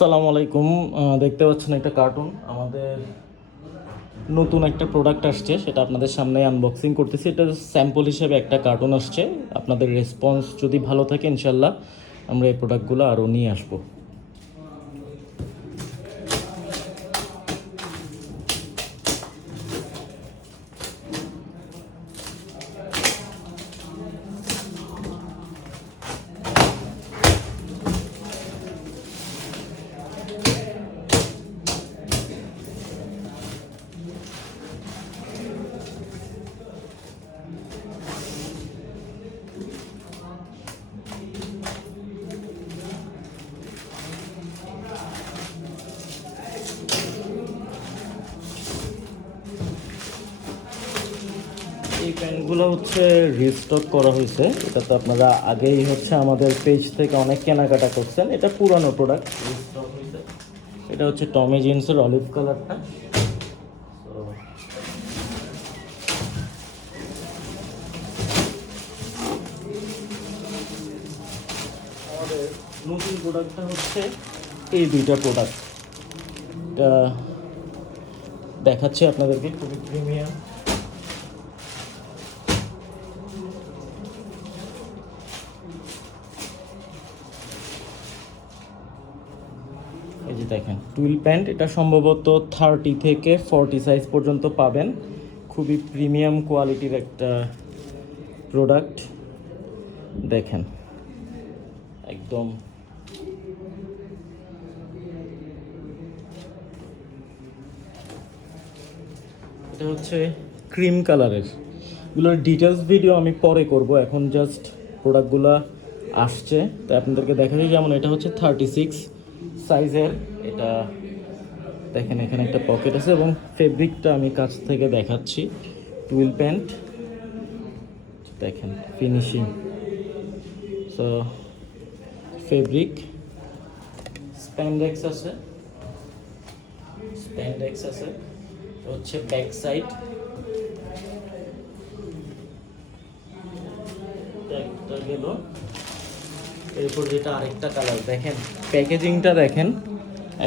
আসসালামু আলাইকুম। দেখতে পাচ্ছেন একটা কার্টুন আমাদের নতুন একটা প্রোডাক্ট আসছে, সেটা আপনাদের সামনে আনবক্সিং করতেছি। এটা স্যাম্পল হিসেবে একটা কার্টুন আসছে। আপনাদের রেসপন্স যদি ভালো থাকে ইনশাল্লাহ আমরা এই প্রোডাক্টগুলো আরও নিয়ে আসবো। এই প্যান্টগুলো হচ্ছে রিস্টক করা হয়েছে। এটা তো আপনারা আগেই হচ্ছে আমাদের পেজ থেকে অনেক কেনাকাটা করছেন। এটা পুরানো প্রোডাক্ট, রিস্টক হয়েছে। এটা হচ্ছে টমি জিন্সের অলিভ কালারটা। আমাদের নতুন প্রোডাক্টটা হচ্ছে এই দুইটা প্রোডাক্ট। এটা দেখাচ্ছি আপনাদেরকে, খুবই প্রিমিয়াম। এই যে দেখেন টুইল প্যান্ট, এটা সম্ভবত 30 থেকে 40 সাইজ পর্যন্ত পাবেন। খুবই প্রিমিয়াম কোয়ালিটির একটা প্রোডাক্ট। দেখেন একদম এটা হচ্ছে ক্রিম কালারের। এগুলোর ডিটেলস ভিডিও আমি পরে করব, এখন জাস্ট প্রোডাক্টগুলো আসছে তাই আপনাদেরকে দেখাচ্ছি। যেমন এটা হচ্ছে 36 সাইজের। এটা দেখেন এখানে একটা পকেট আছে এবং ফেব্রিকটা আমি কাছ থেকে দেখাচ্ছি। টুইল প্যান্ট দেখেন ফিনিশিং। সো ফেব্রিক স্প্যান্ডেক্স আছে, স্প্যান্ডেক্স আছে হচ্ছে ব্যাক সাইড। একটা গেল, এরপর যেটা আরেকটা কালার দেখেন, প্যাকেজিংটা দেখেন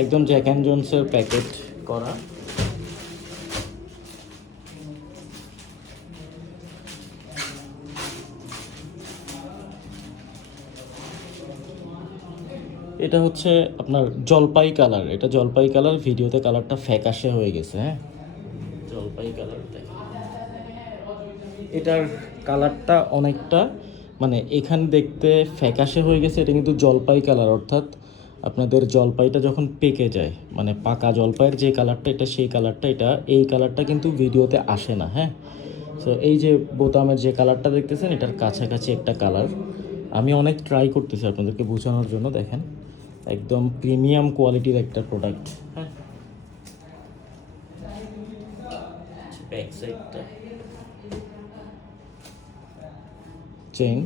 একদম জ্যাক অ্যান্ড জোনসের প্যাকেট করা। এটা হচ্ছে আপনার জলপাই কালার। এটা জলপাই কালার, ভিডিওতে কালারটা ফ্যাকাশে হয়ে গেছে। হ্যাঁ, জলপাই কালার দেখেন। এটার কালারটা অনেকটা মানে এখানে দেখতে ফ্যাকাশে হয়ে গেছে, এটা কিন্তু জলপাই কালার। অর্থাৎ আপনাদের জলপাইটা যখন পেকে যায়, মানে পাকা জলপাইয়ের যে কালারটা, এটা সেই কালারটা। এটা এই কালারটা কিন্তু ভিডিওতে আসে না। হ্যাঁ, সো এই যে বোতামের যে কালারটা দেখতেছেন, এটার কাছাকাছি একটা কালার। আমি অনেক ট্রাই করতেছি আপনাদেরকে বোঝানোর জন্য। দেখেন একদম প্রিমিয়াম কোয়ালিটির একটা প্রোডাক্ট। হ্যাঁ, ব্যাক সাইডটা চেইন,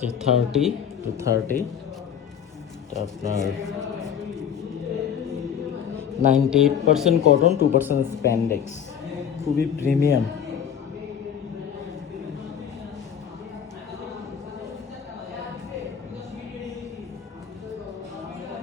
যে 30 আপনার 98% কটন, 2% স্প্যান্ডেক্স। খুবই প্রিমিয়াম।